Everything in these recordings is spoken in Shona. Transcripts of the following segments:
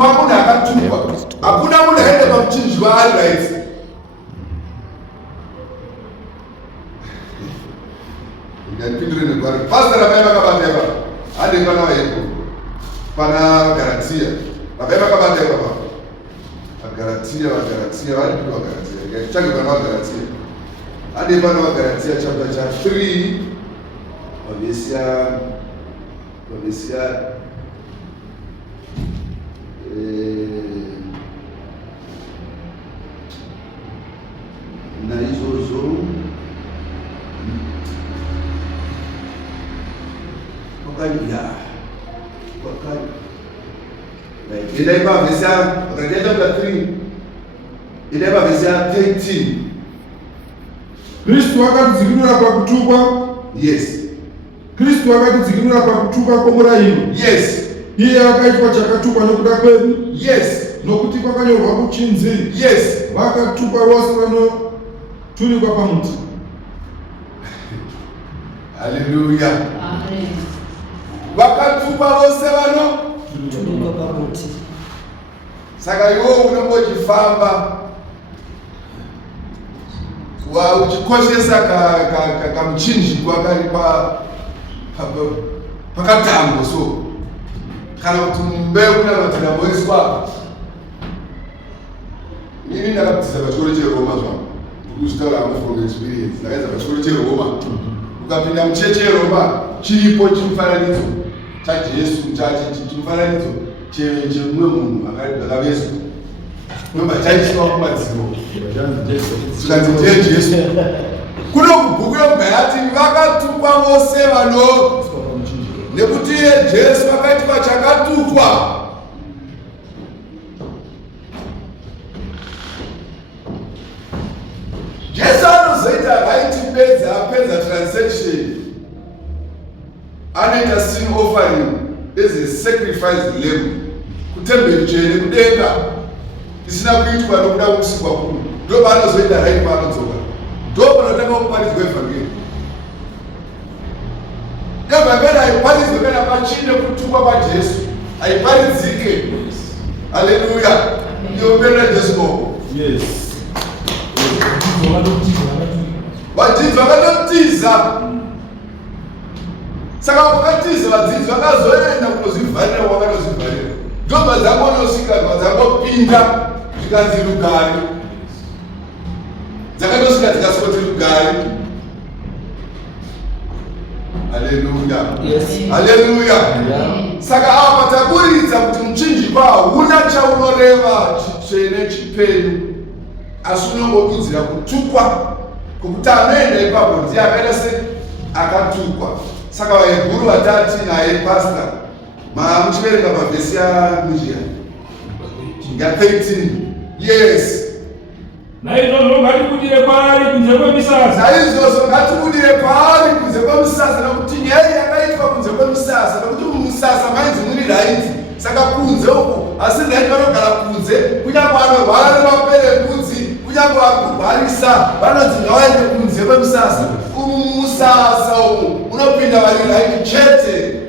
kwamunhu akatukwa. Hakuna munhu aenda pamuchinjikwa ari right. Ndipindure negwari. Pastor rabai vakabandeva. Hande pana vaiko. Pana Galatia. Rabai vakabandeva papa. Galatia vari kuva Galatia. Chake pana Galatia. Hande pana Galatia chapter cha 3 Vavesi naizvozvo idai pavhesi Galatia chapter 3 idai pavhesi 13. Kristu akatidzikinura pakutukwa. Yes. Kristu akatidzikinura pakutukwa kwomurayiro. Yes. Iye akaitwa chakatukwa nokuda kwedu. Yes. Nokuti kwakanyorwa muchinzi. Yes. Vakatukwa vose vanoturikwa pamuti. Hallelujah. Amen. Vakatukwa vose vanoturikwa pamuti. Saka iwo unongochifamba uchikoshesa kamuchinjikwa kari pakatambo so kana kuti mbeu kunamatiravoiswa. Ini ndakabvisa pachikoro cheroma zvangu ndikuzvitaura from experience. Ndakaedza pachikoro cheroma ukapinda mucheche yeroma chiripo chimufananidzo chajesu chimufananidzo chemumwe munhu akavezwa nobva chaiswa kumadziro zvikanzi ndiye Jesu. Kuno kubhuku yombayati vakatukwa vose nekuti iye Jesu akaitwa chakatukwa. Jesu anozoita raiti apedza transaction anoita sin offering as a sacrifice lamb kutemberi tsvene kudenga isina kuitwa nokuda kwokusikwa kuno. Ndo paanozoita raiti paanodzoka. Ndo panotanga kuparidzwa evhangeri. Evhangeri haiparidzwe kana pachine kutukwa kwaJesu. Haiparidzike. Haleluya. Ndiomberera Jesu koko. Yes. Vadzidzi vakatotiza. Saka vakatiza vadzidzi vakazoenda kunozvivharira kwavanozvivharira. Ndobva dzangonosvika dzangopinda zvikanzi rugare. Dzakatosvika dzikasvoti rugare. Haleluya. Haleluya. Saka apa taburidza kuti muchinjikwa hauna chaunoreva chitsvene chipenyu asi unongodudzira kutukwa kwokuti anoenda ipapo ndiye akaita se akatukwa. Saka vaHebheru vatati naye pastor muchiverenga pavhesi ya 13. Yes. Naizvozvo ngatibudire kwaari kunze kwemisasa. Naizvozvo ngatibudire kwaari kunze kwemisasa nokuti nyaya yakaitwa kunze kwemisasa nokuti mumisasa mainzi muri right. Saka kunze uko asi right vanogara kunze kunyange vanorwara nemaperembudzi kunyange vakurwarisa vanonzi ngavaende kunze kwemisasa. Musasa umu unopinda vari right chete.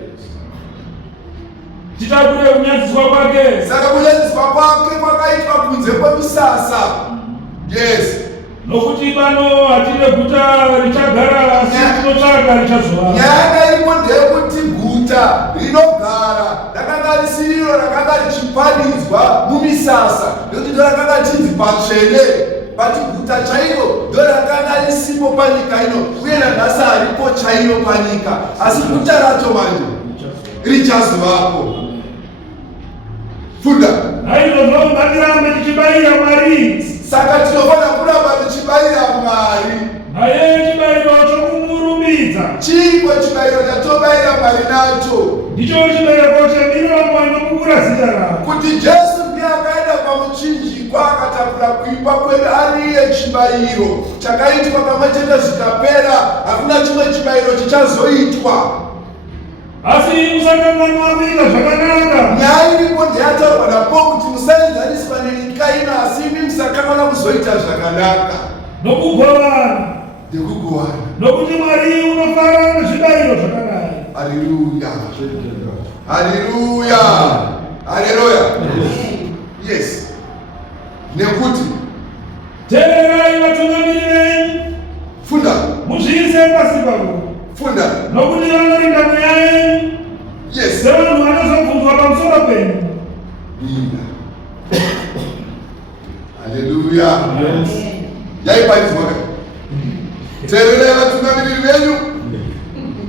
Titakure kunyadziswa kwake. Saka kunyadziswa kwake kwakaitwa kunze kwemisasa. Yes. Nokuti pano hatine guta richagara asi tinotsvaga richazova. Nyaya imo ndeyekuti guta rinogara rakanga risiro rakanga richipanidzwa mumisasa nokuti ndo rakanga chinzi patsvene pati guta chairo ndo rakanga risipo panyika ino uye nanhasi haripo chairo panyika asi guta racho manje richazovapo. Funda. Naizvozvo ngatirambe tichibayira Mwari. Saka tinofanira kuramba tichibayira Mwari. Naye chibayiro chokumurumbidza. Chimwe chibayiro chatobayira Mwari nacho ndicho chibereko chemiromo inopupura zita rake. Kuti Jesu ndiye akaenda pamuchinjikwa akatakura kuipa kwedu ari iye chibayiro chakaitwa pamwe chete zvikapera. Hakuna chimwe chibayiro chichazoitwa. Asi musakanganwa kuita zvakanaka. Nyaya iripo ndeyataurwa napo kuti musaenzaniswa nenyika ino asi imi musakanganwa kuzoita zvakanaka. Nokugovana. Nekugovana. Nokuti Mwari unofara nezvibayiro zvakadai. Haleluya. Haleluya. Haleluya. Yes. Nekuti teererai vatungamiri venyu, funda muzviise pasi pavo, funda. nokuti vanorinda mweya yenyu Yes. sevanhu vanozobvunzwa pamusoro penyu. Haleluya. Yaipanzwa ka teererai vatungamiriri venyu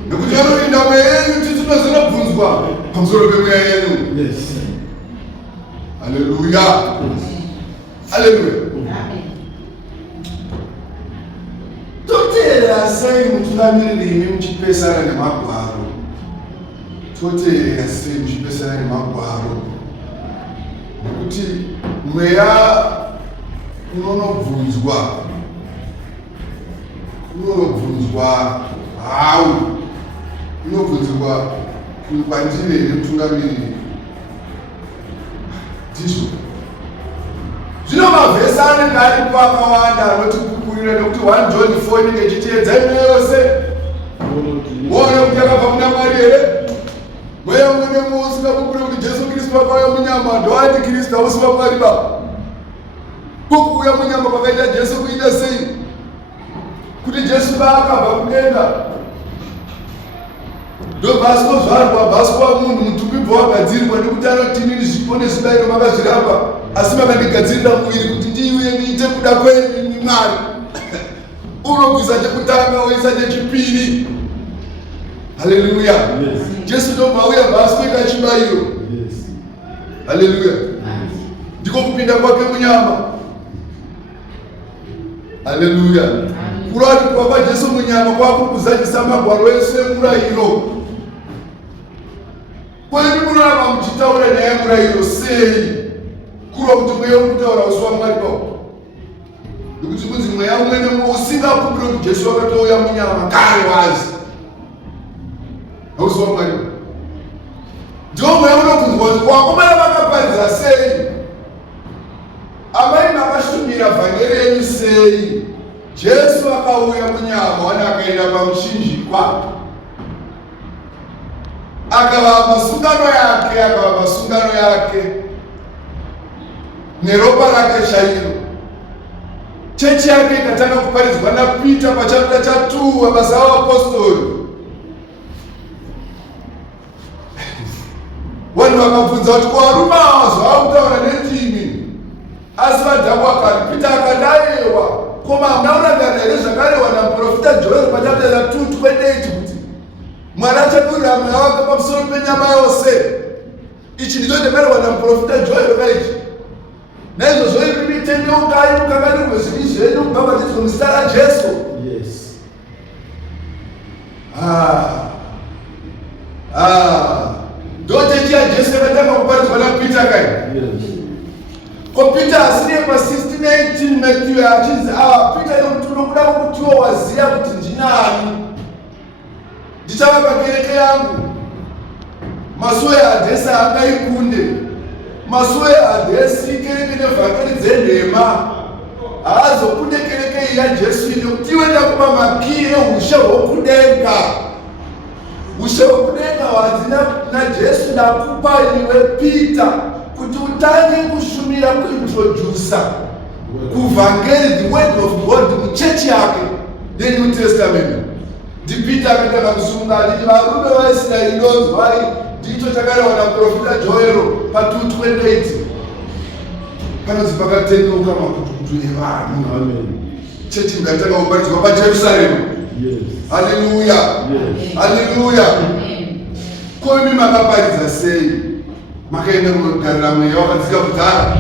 nekuti vanorinda mweya yenyu titinozonobvunzwa pamusoro pemweya yenyu. Yes. Haleluya. Haleluya. Toteerera sei mutungamiriri imi muchipesana nemagwaro? Toteerera sei muchipesana nemagwaro? Nekuti mweya unonobvunzwa hau unobvunzwa kwandiri here mutungamiriri ndizvo. Zvino mavhesi anenge aripo akawanda anotikukurira nekuti 1 John 4 inenge ichiteedza imwe yose. Muone kuti akabva muna Mwari here? Mweya umwe nemwe usingakukure kuti Jesu Kristu akauya munyama ndoandi Kristu hausi vaMwari Baba. Kukuuya munyama kwakaita Jesu kuita sei? Kuti Jesu akabva kudenga ndobvasi kozvarwa basi munhu mutumbi bva wagadzirwa nekuti anotinini zvipo nezvibayiro makazviramba, asi makandigadzirira muviri kuti ndiuye ndiite kuda kwenyu Mwari. Unobvisa chekutanga woisa chechipiri. Haleluya. Jesu ndobva auya basi kuita chibayiro. Haleluya. Ndiko kupinda kwake munyama. Haleluya. Kuratidzwa kwaJesu munyama kwakukuzadzisa magwaro ese emurayiro. Kwani munoramba muchitaura nyaya yemurayiro sei? Kurwa kuti mweya urikutaura usi waMwari Baba. Nekuti kunzi mweya umwe nemwe usingakupire kuti Jesu akatouya munyama kare wazi hausi waMwari Baba. Ndiwo mweya unobvunzwa kuti vakomana vakaparidza sei? Amai makashumira vhangeri yenyu sei? Jesu akauya munyama wani akaenda pamuchinjikwa akavapa sungano yake neropa rake chairo. Chechi yake ikatanga kuparidzwa naPita pachapita cha 2 mabasa avapostori. Vanhu vakabvunza kuti kwarume ava zvavakutaura nendimi, asi vadhakwa akati Pita akadaiwa koma hamuna here zvakarewa naprofita Joel pachapita cha 2:28 kuti Mwari achadurura mweya wake pamusoro penyama yose. Ichi ndicho chakarewa naprofita Joel kaichi. Naizvozvo imi mitendeukai mukanganirwe zvivi zvenyu mubhabhatidzwe muzita raJesu. Yes. Ndochechi yaJesu yakatanga kuparidzwa naPita kai. Ko Pita asiriye pa16:18 Matthew achinzi Pita yokuti unokuda kukutiwo waziya kuti ndinani. Ndichava pakereke yangu. Masuo eHadhesi angaikunde. Masuo eHadhesi kereke nevhakeri dzenhema. Haazokunde kereke iyi yaJesu nekuti iwe ndakupa makii eushe hwokudenga. Ushe hwokudenga hwadzina naJesu ndakupa iwe Pita kuti utange kushumira kuintrodusa kuvhangeri, the word of God muchechi yake, the New Testament. NdiPita akatanga kusunga achiti varume vaIsraeri ndonzwai, ndicho chakarewa naprofita Joero pa2:28. Panonzi pakatendeuka makutukutu evanhu. Amen. Chechi ikatanga kuparidzwa paJerusarema. Yes. Haleluya. Yes. Haleluya. Ko imi makaparidza sei? Makaenda kunogarira mweya wakadzika kudhara,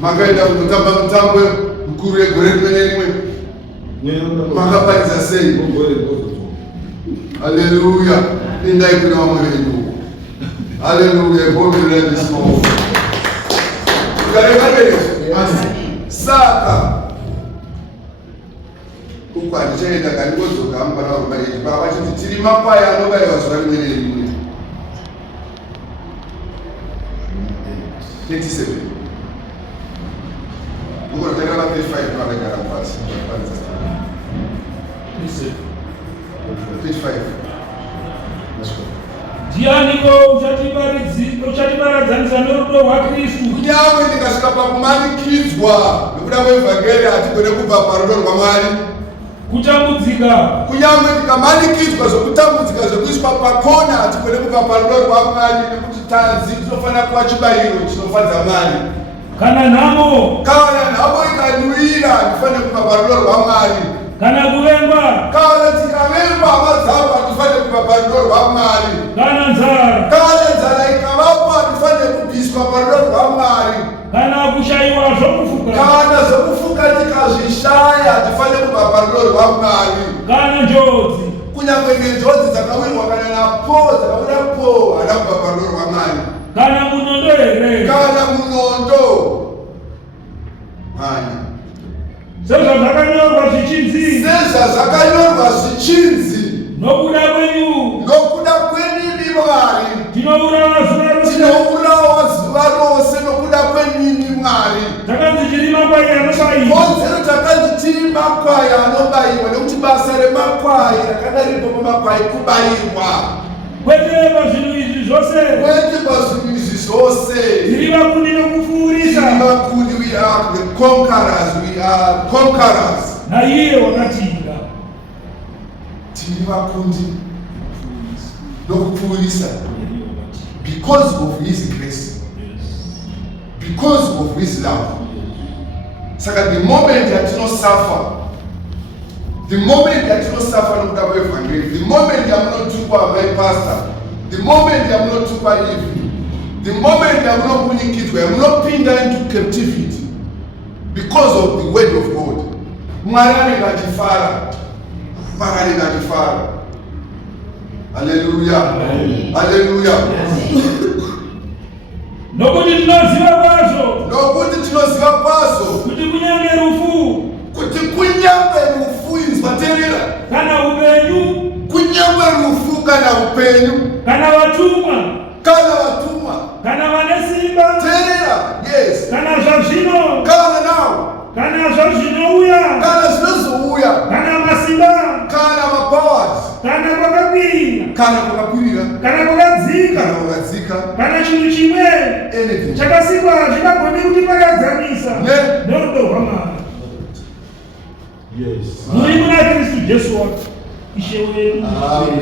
makaenda kunotamba mutambo mukuru yegore rimwe nerimwe, makaparidza sei? Haleluya. Endai kuna vamwe venyu. Haleluya. Gomirira ndisimo ukarekabereka. Saka uku handichaenda kandikodzoka mubara warubaiti baba chiti tiri makwai anobayiwa zuva rimwe nerimwe. 27 ukonotakira pa35 vakagara pasi 35. ndianiko uchatiparadzanisa norudo rwaKristu? Kunyange ndikasvika pakumanikidzwa nekuda kwevhangeri hatigone kubva parudo rwaMwari. Kutambudzika. Kunyange ndikamanikidzwa zvokutambudzika zvokuiswa pakona hatigone kubva parudo rwaMwari, nekuti tanzi tinofanira kuva chibayiro chinofadza Mwari. Kana nhamo ikandiwira ndifanire kubva parudo rwaMwari. Kana kuvengwa. Kana tikavengwa hama dzangu hatifanire kubva parudo rwaMwari. Kana nzara ikavapa hatifanire kubviswa parudo rwaMwari. Kana kushayiwa zvokufuka. Kana zvokufuka tikazvishaya hatifanire kubva parudo rwaMwari. Kana njodzi. Kunyange nenjodzi dzakawirwa kana napo dzakawira po hada kubva parudo rwaMwari. Kana munondo here. Kana munondo. Hanya. Sezvazvakanyorwa zvichinzi. Nokuda kwenyu Mwari. Tinourawa zuva rose nokuda kwenyu Mwari. Takanzi tiri makwai anobayiwa. Konzero takanzi tiri makwai anobayiwa, nekuti basa remakwai rakanga riripo pamakwai kubayirwa. Kwete pazvinhu izvi zvose. Tiri vakundi nokupfuurisa. We are the conquerors. Naiye wakatinga. Tiri vakundi nokupfuurisa. Because of his grace. Because of his love. Saka the moment yatinosuffer nokuda kwevhangeri, the moment yamunotukwa my pastor, the moment yamunotukwa ivi, the moment yamunopunikidzwa, yamunopinda into captivity because of the word of God, Mwari anenge achifara. Hallelujah. Hallelujah. Nokuti tinoziva kwazo kuti kunyange rufu inzwaterera, kana upenyu, kunyange rufu kana upenyu, kana vatumwa, kana vane simba terera, yes, kana zvazvino, kana nawo, kana zvazvinouya, kana zvinozouya, kana masimba, kana mapowers, kana kwakakwirira, kana kwakakwirira, kana kwakadzika, kana chinhu chimwe chakasikwa chingagoni kutiparadzanisa norudo rwaMwari. Muri muna Kristu Jesu Ishe wedu. Amen.